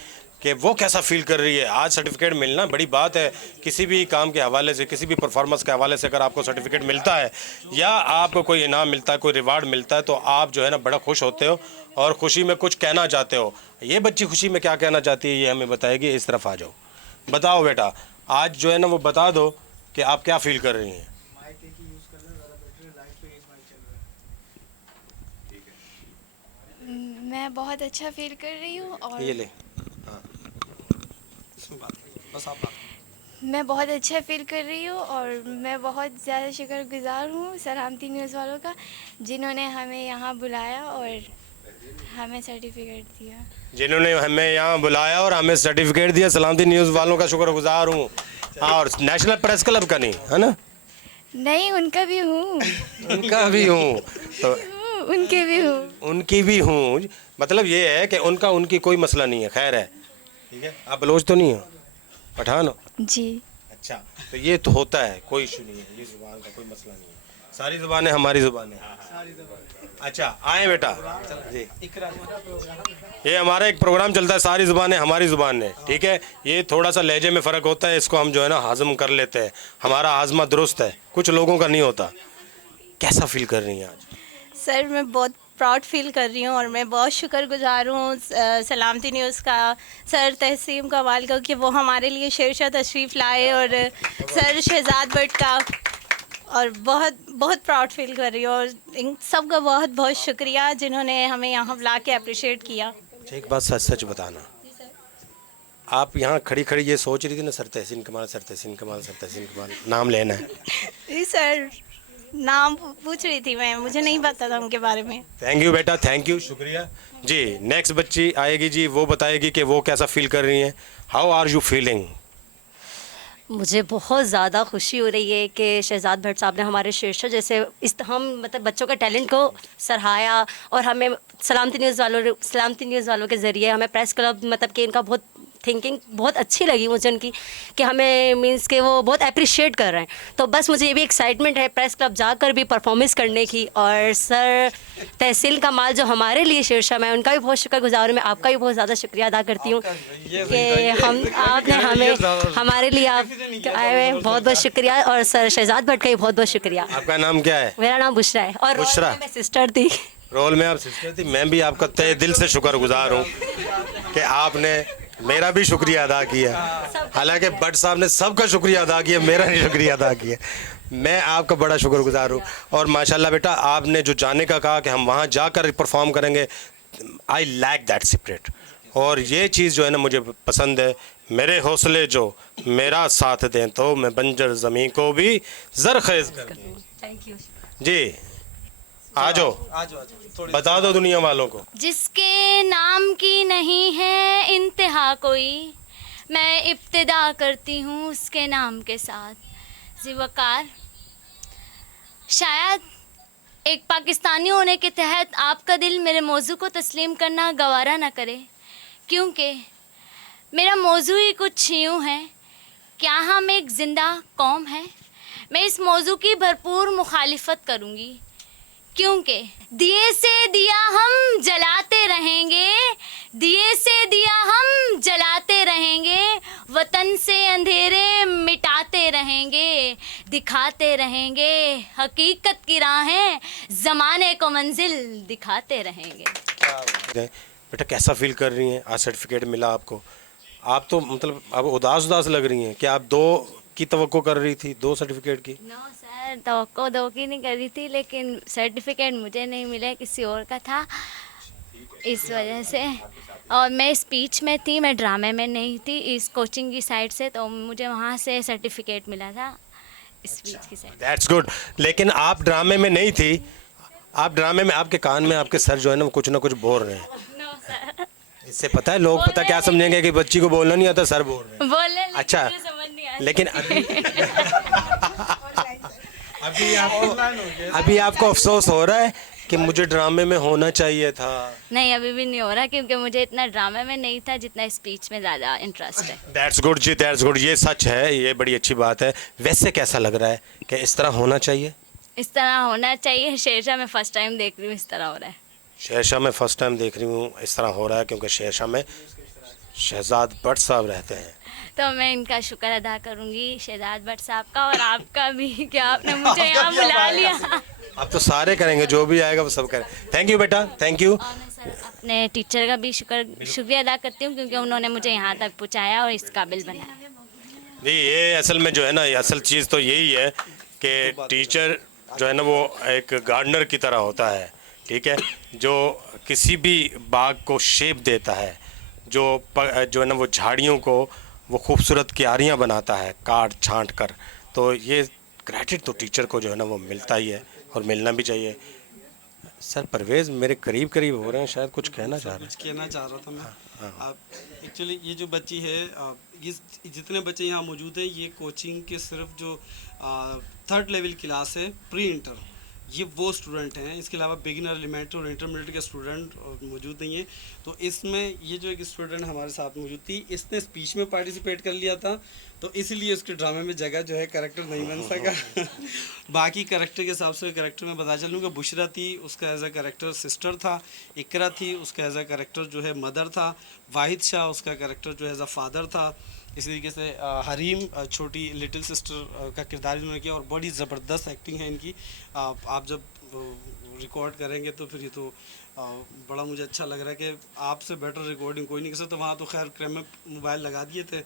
कि वो कैसा फील कर रही है। आज सर्टिफिकेट मिलना बड़ी बात है। किसी भी काम के हवाले से, किसी भी परफॉर्मेंस के हवाले से अगर आपको सर्टिफिकेट मिलता है या आपको कोई इनाम मिलता है, कोई रिवार्ड मिलता है, तो आप जो है ना बड़ा खुश होते हो और खुशी में कुछ कहना चाहते हो। ये बच्ची खुशी में क्या कहना चाहती है ये हमें बताएगी। इस तरफ आ जाओ, बताओ बेटा, आज जो है ना वो बता दो कि आप क्या फील कर रही हैं। मैं बहुत अच्छा फील कर रही हूँ और ये ले। बस आप मैं बहुत अच्छा फील कर रही हूँ और मैं बहुत ज़्यादा शुक्रगुजार हूँ सलामती न्यूज़ वालों का, जिन्होंने हमें यहाँ बुलाया और हमें सर्टिफिकेट दिया। जिन्होंने हमें यहाँ बुलाया और हमें सर्टिफिकेट दिया, सलामती न्यूज़ वालों का शुक्रगुजार हूँ। हाँ, और नेशनल प्रेस क्लब का नहीं, है ना? नहीं, उनका भी हूँ। उनका भी हूँ, तो उनके भी हूँ। उनकी भी हूँ। मतलब ये है कि उनकी कोई मसला नहीं है, खैर है। ठीक है, आप बलोच तो नहीं हो, पठान हो? जी। अच्छा, तो ये तो होता है, कोई इशू नहीं है, ये ज़ुबान का कोई मसला नहीं है। सारी ज़ुबानें हमारी ज़ुबान है। अच्छा, आए बेटा जी। ये हमारा एक प्रोग्राम चलता है, सारी ज़ुबानें हमारी ज़ुबान है। ठीक है, ये थोड़ा सा लहजे में फ़र्क होता है, इसको हम जो है ना हाज़म कर लेते हैं। हमारा हाजमा दुरुस्त है, कुछ लोगों का नहीं होता। कैसा फील कर रही हैं आज? सर, मैं बहुत प्राउड फील कर रही हूँ और मैं बहुत शुक्रगुजार हूँ सलामती न्यूज़ का, सर तहसीम कमाल का, कि वो हमारे लिए शेरशाह तशरीफ़ लाए, और सर शहजाद भट्ट का, और बहुत बहुत प्राउड फील कर रही हूँ। और इन सब का बहुत बहुत शुक्रिया जिन्होंने हमें यहाँ बुला के अप्रिशिएट किया। एक बात सच सच बताना, आप यहाँ खड़ी खड़ी ये सोच रही थी ना, सर तहसीन कमाल, सर तहसीन कमाल, सर तहसीन कमाल नाम लेना है? जी सर, नाम पूछ रही थी मैं, मुझे नहीं पता था उनके बारे में। थैंक यू बेटा, थैंक यू, शुक्रिया जी। नेक्स्ट बच्ची आएगी जी, वो बताएगी कि वो कैसा फील कर रही हैं। How are you feeling? मुझे बहुत ज़्यादा खुशी हो रही है कि शहजाद भट्ट साहब ने हमारे शेरशाह जैसे हम मतलब बच्चों के टैलेंट को सराहाया, और हमें सलामती न्यूज़ वालों के ज़रिए हमें प्रेस क्लब मतलब कि इनका बहुत थिंकिंग बहुत अच्छी लगी मुझे उनकी, कि हमें मींस के वो बहुत अप्रिशिएट कर रहे हैं। तो बस मुझे ये भी एक्साइटमेंट है प्रेस क्लब जाकर भी परफॉर्मेंस करने की। और सर तहसील कमाल जो हमारे लिए शेरशाह में, उनका भी बहुत शुक्रगुजार हूँ। मैं आपका भी बहुत ज़्यादा शुक्रिया अदा करती हूँ कि आपने हमें हमारे लिए आप आए हुए, बहुत बहुत शुक्रिया। और सर शहजाद भट्ट का भी बहुत बहुत शुक्रिया। आपका नाम क्या है? मेरा नाम बुशरा है, और बुशरा, मैं सिस्टर थी। रोल में आप सिस्टर थी। मैं भी आपका तहे दिल से शुक्रगुजार हूँ कि आपने मेरा भी शुक्रिया अदा किया। हालांकि भट्ट साहब ने सबका शुक्रिया अदा किया, मेरा नहीं शुक्रिया अदा किया। मैं आपका बड़ा शुक्रगुजार हूँ। और माशाल्लाह बेटा, आपने जो जाने का कहा कि हम वहाँ जाकर परफॉर्म करेंगे, आई लाइक दैट स्पिरिट। और ये चीज़ जो है ना मुझे पसंद है। मेरे हौसले जो मेरा साथ दें तो मैं बंजर ज़मीन को भी ज़रख़ेज़ कर दूँ। थैंक यू जी, आ जाओ, बता दो दुनिया वालों को। जिसके नाम की नहीं है इंतहा कोई, मैं इब्तिदा करती हूँ उसके नाम के साथ। ज़िवकार, शायद एक पाकिस्तानी होने के तहत आपका दिल मेरे मौजू को तस्लीम करना गवारा ना करे, क्योंकि मेरा मौजू ही कुछ यूँ है, क्या हम एक ज़िंदा कौम है। मैं इस मौजू की भरपूर मुखालिफत करूँगी, क्योंकि दिए से दिया हम जलाते रहेंगे, दिए से दिया हम जलाते रहेंगे, वतन से अंधेरे मिटाते रहेंगे, दिखाते रहेंगे हकीकत की राहें, ज़माने को मंजिल दिखाते रहेंगे। बेटा कैसा फील कर रही हैं? आज सर्टिफिकेट मिला आपको, आप तो मतलब अब उदास लग रही हैं कि आप 2 की तवक्को कर रही थी, 2 सर्टिफिकेट की? नो सर, तवक्को दो की नहीं करी थी, लेकिन सर्टिफिकेट मुझे नहीं मिला, किसी और का था, इस वजह से। और मैं स्पीच में थी, मैं ड्रामे में नहीं थी, इस कोचिंग की साइड से, तो मुझे वहाँ से सर्टिफिकेट मिला था स्पीच की साइड। That's good. लेकिन आप ड्रामे में नहीं थी, आप ड्रामे में, आपके कान में आपके सर जो है ना वो कुछ ना कुछ बोल रहे हैं। नो सर, इससे पता है लोग पता क्या समझेंगे कि बच्ची को बोलना नहीं आता, सर बोल रहे हैं। बोले लेकिन अच्छा, मुझे समझ नहीं आया। लेकिन अभी आपको अफसोस हो रहा है कि मुझे ड्रामे में होना चाहिए था? नहीं, अभी भी नहीं हो रहा, क्योंकि मुझे इतना ड्रामे में नहीं था जितना स्पीच में ज़्यादा इंटरेस्ट है। दैट्स गुड जी, दैट्स गुड, ये सच है, ये बड़ी अच्छी बात है। वैसे कैसा लग रहा है कि इस तरह होना चाहिए? इस तरह होना चाहिए। शेरशाह में फ़र्स्ट टाइम देख रही हूँ, इस तरह हो रहा है। शेरशाह में फ़र्स्ट टाइम देख रही हूँ, इस तरह हो रहा है, क्योंकि शेरशाह में शहजाद भट्ट साहब रहते हैं। तो मैं इनका शुक्र अदा करूँगी, शहजाद भट्ट साहब का, और आपका भी कि आपने मुझे यहाँ बुला लिया। अब तो सारे करेंगे, जो भी आएगा वो सब करें। थैंक यू बेटा, थैंक यू। और मैं सर अपने टीचर का भी शुक्रिया अदा करती हूँ, क्योंकि उन्होंने मुझे यहाँ तक पहुँचाया और इस काबिल बनाया। जी, ये असल में जो है ना, ये असल चीज़ तो यही है कि टीचर जो है ना वो एक गार्डनर की तरह होता है, ठीक है, जो किसी भी बाग को शेप देता है, जो है ना वो झाड़ियों को वो खूबसूरत क्यारियाँ बनाता है काट छांट कर। तो ये क्रेडिट तो टीचर को जो है ना वो मिलता ही है, और मिलना भी चाहिए। सर परवेज़ मेरे करीब करीब हो रहे हैं, शायद कुछ कहना चाह रहे हैं। कुछ कहना चाह रहा था मैं। आप एक्चुअली ये जो बच्ची है, ये जितने बच्चे यहाँ मौजूद हैं, ये कोचिंग के सिर्फ जो 3rd लेवल क्लास है, प्री इंटर, ये वो स्टूडेंट हैं। इसके अलावा बिगिनर, एलिमेंट्री और इंटरमीडिएट के स्टूडेंट मौजूद नहीं है। तो इसमें ये जो एक स्टूडेंट हमारे साथ मौजूद थी, इसने स्पीच में पार्टिसिपेट कर लिया था, तो इसलिए उसके ड्रामे में जगह जो है कैरेक्टर नहीं बन सका। बाकी कैरेक्टर के हिसाब से कैरेक्टर में बता चलूँ कि बुशरा थी, उसका एज अ कैरेक्टर सिस्टर था। इकरा थी, उसका एज अ कैरेक्टर जो है मदर था। वाहिद शाह, उसका कैरेक्टर जो एज अ फादर था। इसी तरीके से हरीम, छोटी लिटिल सिस्टर का किरदार इन्होंने किया, और बड़ी ज़बरदस्त एक्टिंग है इनकी। आप जब रिकॉर्ड करेंगे तो फिर ये तो बड़ा मुझे अच्छा लग रहा है कि आपसे बेटर रिकॉर्डिंग कोई नहीं कर सकता। तो वहाँ तो खैर क्रैम में मोबाइल लगा दिए थे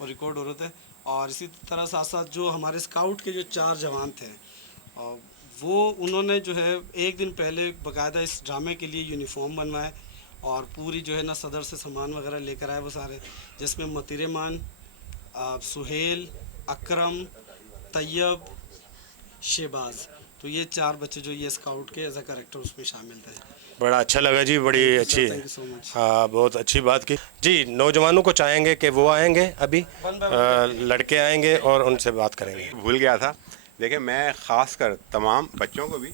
और रिकॉर्ड हो रहे थे। और इसी तरह साथ साथ जो हमारे स्काउट के जो 4 जवान थे, वो उन्होंने जो है एक दिन पहले बाकायदा इस ड्रामे के लिए यूनिफॉर्म बनवाए, और पूरी जो है ना सदर से सामान वगैरह लेकर आए वो सारे, जिसमें मतीरेमान, सुहेल, अकरम, तैयब, शहबाज, तो ये 4 बच्चे जो ये स्काउट के एज अ कैरेक्टर उसमें शामिल थे। बड़ा अच्छा लगा जी, बड़ी अच्छी, थैंक यू सो मच। हाँ बहुत अच्छी बात की जी। नौजवानों को चाहेंगे कि वो आएंगे, अभी लड़के आएंगे और उनसे बात करेंगे। भूल गया था, देखिए मैं ख़ास कर तमाम बच्चों को भी,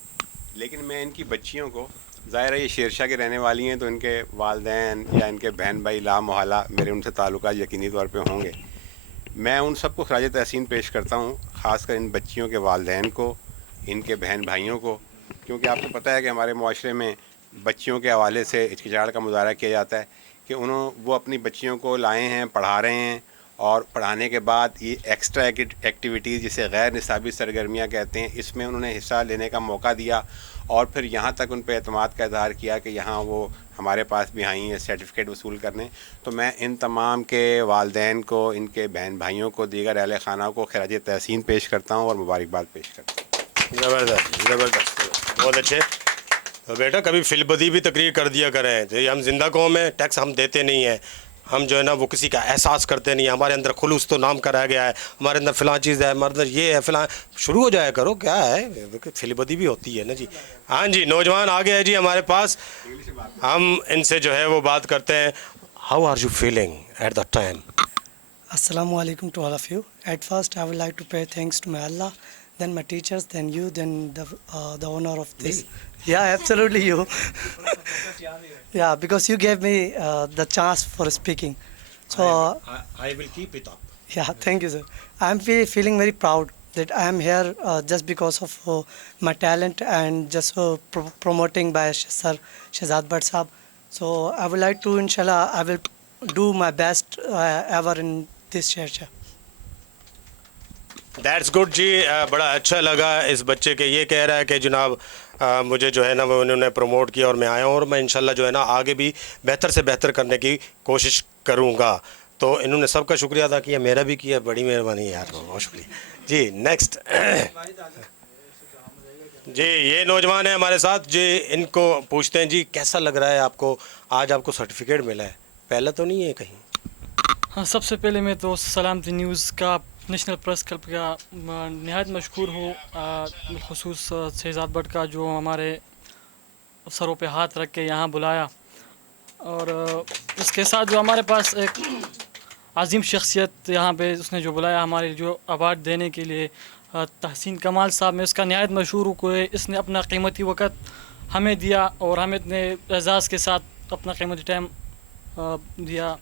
लेकिन मैं इनकी बच्चियों को, ज़ाहिर है ये शेरशाह के रहने वाली हैं, तो इनके वालिदैन या इनके बहन भाई ला मोहल्ला मेरे उनसे ताल्लुकात यकीनी तौर पे होंगे। मैं उन सबको खराज तहसीन पेश करता हूँ, ख़ासकर इन बच्चियों के वालिदैन को, इनके बहन भाइयों को, क्योंकि आपको पता है कि हमारे माशरे में बच्चियों के हवाले से हिचकिचाहट का मुजाहरा किया जाता है कि वो अपनी बच्चियों को लाए हैं, पढ़ा रहे हैं, और पढ़ाने के बाद ये एक्स्ट्रा एक्टिविटीज़ जिसे गैर निसाबी सरगर्मियाँ कहते हैं, इसमें उन्होंने हिस्सा लेने का मौका दिया, और फिर यहाँ तक उन पर एतमाद का इज़हार किया कि यहाँ वो हमारे पास भी आई हैं सर्टिफिकेट वसूल करने। तो मैं इन तमाम के वालिदैन को, इनके बहन भाइयों को, दीगर अहले खाना को खराज तहसीन पेश करता हूँ और मुबारकबाद पेश करता हूँ। ज़बरदस्त ज़बरदस्त, बहुत अच्छे। तो बेटा कभी फिलबदी भी तकरीर कर दिया करें, तो हम जिंदा कौम है, टैक्स हम देते नहीं हैं, हम जो है ना वो किसी का एहसास करते नहीं है, हमारे अंदर खुलूस तो नाम का रह गया है, हमारे अंदर फ़लाँ चीज़ है, हमारे अंदर ये है फ़लाँ, शुरू हो जाया करो, क्या है फिलबदी भी होती है ना जी। हाँ जी, नौजवान आ गए हैं जी हमारे पास, हम इनसे जो है वो बात करते हैं। How are you feeling at the time? Assalamu alaikum to all of you. At first, I would like to pay thanks to my Allah, then my teachers, then you, then the owner of this. Yeah, absolutely you. Yeah, because you gave me the chance for speaking. So I will keep it up. yeah, thank you, sir. I am feeling very proud that I am here just because of my talent and just promoting by Sir Shehzad Bhatt Sahab. So I would like to, inshallah, I will do my best ever in this चर्चा। That's good जी, बड़ा अच्छा लगा इस बच्चे के ये कह रहा है कि जनाब मुझे जो है ना वो उन्होंने प्रमोट किया और मैं आया हूँ, और मैं इंशाल्लाह जो है ना आगे भी बेहतर से बेहतर करने की कोशिश करूँगा। तो इन्होंने सबका शुक्रिया अदा किया, मेरा भी किया, बड़ी मेहरबानी है यार, बहुत शुक्रिया जी। नेक्स्ट जी, ये नौजवान है हमारे साथ जी, इनको पूछते हैं जी कैसा लग रहा है आपको, आज आपको सर्टिफिकेट मिला है, पहले तो नहीं है कहीं? हाँ, सबसे पहले मैं तो सलामती न्यूज़ का नेशनल प्रेस क्लब का नहायत मशहूर हूँ, बिलखुसूस शहजाद भट्ट का जो हमारे सरों पे हाथ रख के यहाँ बुलाया, और इसके साथ जो हमारे पास एक अजीम शख्सियत यहाँ पे उसने जो बुलाया हमारे जो अवार्ड देने के लिए, तहसीन कमाल साहब, मैं इसका नहायत मशहूर हूँ कि इसने अपना कीमती वक़्त हमें दिया और हमें इतने एजाज़ के साथ अपना कीमती टाइम दिया,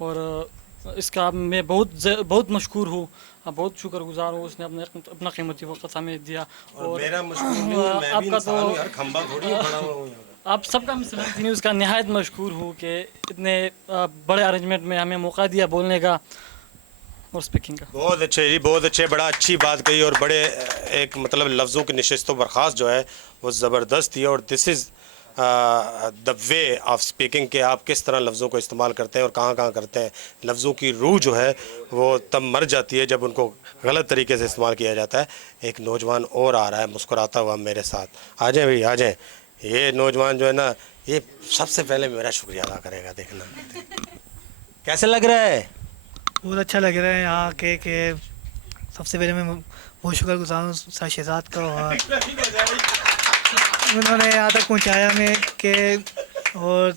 और इसका मैं बहुत मशहूर हूँ, बहुत शुक्रगुजार हूँ, उसने अपना कीमती वक़्त हमें दिया। और मेरा मशहूर आपका तो यार, खंबा थोड़ी खड़ा हुआ आप सबका मैं सलामती न्यूज़ का नहायत मशहूर हूँ कि इतने बड़े अरेंजमेंट में हमें मौका दिया बोलने का और स्पीकिंग का। बहुत अच्छे जी, बहुत अच्छे, बड़ा अच्छी बात कही, और बड़े एक मतलब लफ्ज़ों की नशिस्त व बर्खास्त जो है वो ज़बरदस्त थी, और this is the way of speaking कि आप किस तरह लफ्ज़ों को इस्तेमाल करते हैं और कहाँ कहाँ करते हैं। लफ्ज़ों की रूह जो है वो तब मर जाती है जब उनको गलत तरीके से इस्तेमाल किया जाता है। एक नौजवान और आ रहा है मुस्कुराता हुआ मेरे साथ, आ जाए भाई आ जाए। ये नौजवान जो है ना, ये सबसे पहले मेरा शुक्रिया अदा करेगा, देखना कैसे लग रहा है। बहुत अच्छा लग रहा है यहाँ के सबसे पहले मैं बहुत शुक्रगुजार हूँ सर शहजाद का, और उन्होंने यहाँ तक पहुँचाया मैं के, और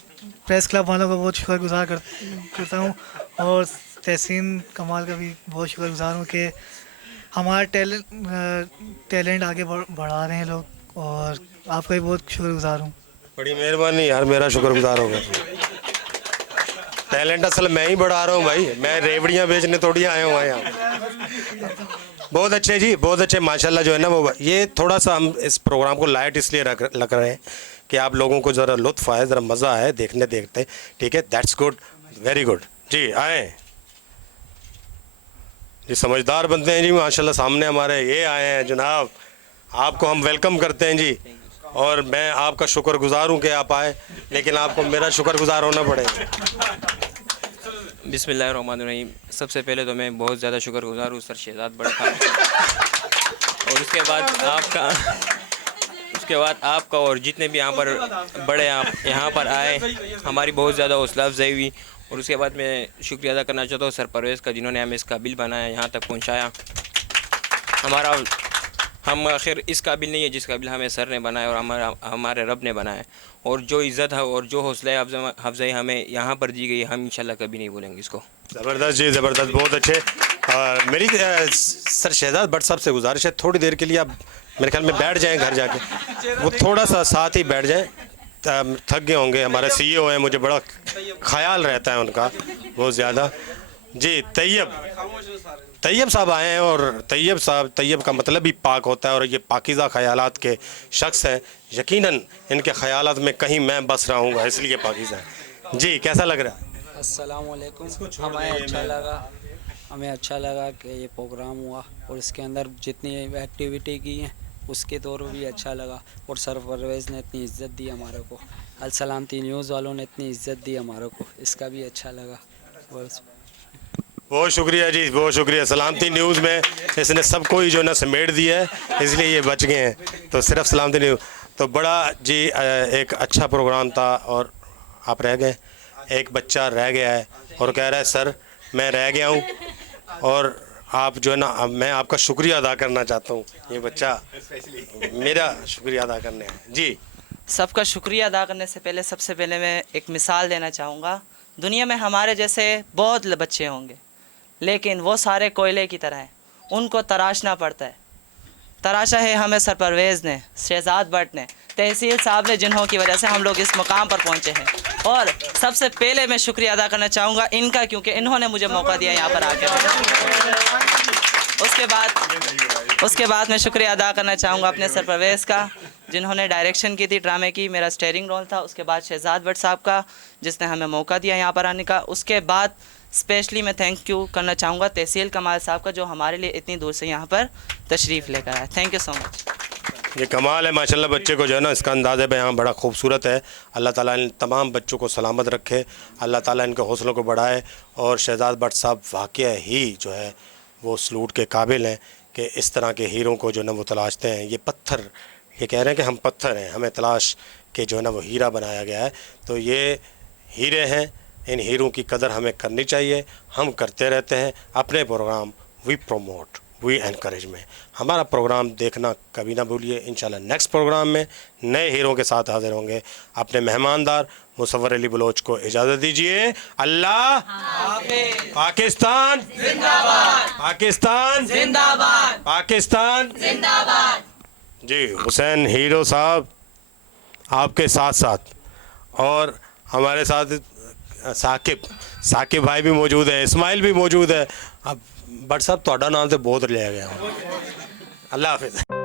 प्रेस क्लब वालों का बहुत शुक्रगुजार करता हूँ, और तहसीन कमाल का भी बहुत शुक्रगुजार हूँ कि हमारा टैलेंट आगे बढ़ा रहे हैं लोग, और आपका भी बहुत शुक्रगुजार हूँ। बड़ी मेहरबानी यार, मेरा शुक्रगुजार होगा। टैलेंट असल मैं ही बढ़ा रहा हूँ भाई, मैं रेवड़ियाँ बेचने थोड़ी आया हूँ यहाँ। बहुत अच्छे जी, बहुत अच्छे माशाल्लाह। जो है ना वो ये थोड़ा सा हम इस प्रोग्राम को लाइट इसलिए रख रहे हैं कि आप लोगों को ज़रा लुत्फ़ आए, ज़रा मज़ा आए देखते, ठीक है। दैट्स गुड, वेरी गुड जी। आए जी, समझदार बनते हैं जी माशाल्लाह। सामने हमारे ये आए हैं जनाब, आपको हम वेलकम करते हैं जी, और मैं आपका शुक्रगुजार हूँ कि आप आए, लेकिन आपको मेरा शुक्रगुजार होना पड़ेगा। बिस्मिल्लाहिर्रहमानिर्रहीम। सबसे पहले तो मैं बहुत ज़्यादा शुक्रगुजार हूँ सर शहजाद भट्ट का, और उसके बाद आपका और जितने भी यहाँ पर बड़े आप यहाँ पर आए, हमारी बहुत ज़्यादा हौसला अफजाई हुई। और उसके बाद मैं शुक्रिया अदा करना चाहता हूँ सर परवेज़ का, जिन्होंने हमें इस काबिल बनाया, यहाँ तक पहुँचाया। हम आखिर इस काबिल नहीं है जिस काबिल हमें सर ने बनाया और हमारे रब ने बनाया, और जो इज़्ज़त है और जो हौसला अफजाई हमें यहाँ पर दी गई, हम इंशाल्लाह कभी नहीं भूलेंगे इसको। ज़बरदस्त जी, ज़बरदस्त, बहुत अच्छे। मेरी सर शहजाद भट्ट साहब से गुजारिश है, थोड़ी देर के लिए आप मेरे ख्याल में बैठ जाएं घर जाके, वो थोड़ा सा साथ ही बैठ जाएं, थक गए होंगे। हमारे CEO हैं, मुझे बड़ा ख्याल रहता है उनका बहुत ज़्यादा जी। तैयब साहब आए हैं, और तैयब का मतलब ही पाक होता है, और ये पाकीज़ा ख़यालात के शख्स हैं। यकीनन इनके ख़यालात में कहीं मैं बस रहा हूँ, इसलिए पाकीज़ा है जी। कैसा लग रहा है? अस्सलाम वालेकुम। हमें अच्छा लगा कि ये प्रोग्राम हुआ, और इसके अंदर जितनी एक्टिविटी की हैं उसके तौर पर भी अच्छा लगा, और सर परवेज़ ने इतनी इज़्ज़त दी हमारे को, अल सलामती न्यूज़ वालों ने इतनी इज़्ज़त दी हमारे को, इसका भी अच्छा लगा। बहुत शुक्रिया जी, बहुत शुक्रिया। सलामती न्यूज़ में इसने सबको ही जो ना समेट दिया है, इसलिए ये बच गए हैं। तो सिर्फ सलामती न्यूज़ तो बड़ा जी एक अच्छा प्रोग्राम था, और आप रह गए। एक बच्चा रह गया है और कह रहा है सर मैं रह गया हूँ, और आप जो है ना, मैं आपका शुक्रिया अदा करना चाहता हूँ। ये बच्चा मेरा शुक्रिया अदा करने है जी। सबका शुक्रिया अदा करने से पहले सबसे पहले मैं एक मिसाल देना चाहूँगा। दुनिया में हमारे जैसे बहुत बच्चे होंगे, लेकिन वो सारे कोयले की तरह हैं, उनको तराशना पड़ता है। तराशा है हमें सर परवेज़ ने, शहजाद भट्ट ने, तहसील साहब ने, जिन्हों की वजह से हम लोग इस मुकाम पर पहुँचे हैं। और सबसे पहले मैं शुक्रिया अदा करना चाहूँगा इनका, क्योंकि इन्होंने मुझे मौका दिया यहाँ पर आकर। उसके बाद मैं शुक्रिया अदा करना चाहूँगा अपने सर परवेज़ का, जिन्होंने डायरेक्शन की थी ड्रामे की, मेरा स्टेयरिंग रोल था। उसके बाद शहजाद भट्ट साहब का, जिसने हमें मौका दिया यहाँ पर आने का। उसके बाद स्पेशली मैं थैंक यू करना चाहूँगा तहसील कमाल साहब का, जो हमारे लिए इतनी दूर से यहाँ पर तशरीफ़ लेकर आए। Thank you so much. ये कमाल है माशाल्लाह, बच्चे को जो है ना इसका अंदाज़ बयां बड़ा खूबसूरत है। अल्लाह ताला इन तमाम बच्चों को सलामत रखे, अल्लाह ताला इनके हौसलों को बढ़ाए। और शहजाद भट्ट साहब वाक़ई ही जो है वो सलूट के काबिल हैं कि इस तरह के हीरों को जो है ना वो तलाशते हैं। ये पत्थर, ये कह रहे हैं कि हम पत्थर हैं, हमें तलाश के जो है ना वो हीरा बनाया गया है। तो ये हीरे हैं, इन हीरों की कदर हमें करनी चाहिए। हम करते रहते हैं अपने program we promote we encourage में। हमारा प्रोग्राम देखना कभी ना भूलिए। इंशाल्लाह नेक्स्ट प्रोग्राम में नए हीरों के साथ हाजिर होंगे। अपने मेहमानदार मुसव्वर अली बलोच को इजाज़त दीजिए। अल्लाह हाफ़िज़। पाकिस्तान जिंदाबाद, पाकिस्तान जिंदाबाद, पाकिस्तान जिंदाबाद। जी हुसैन हीरो साहब आपके साथ साथ और हमारे साथ साकिब भाई भी मौजूद है, इस्माइल भी मौजूद है। अब भट्ट साहब ਤੁਹਾਡਾ नाम तो बहुत लिया गया। अल्लाह हाफिज़।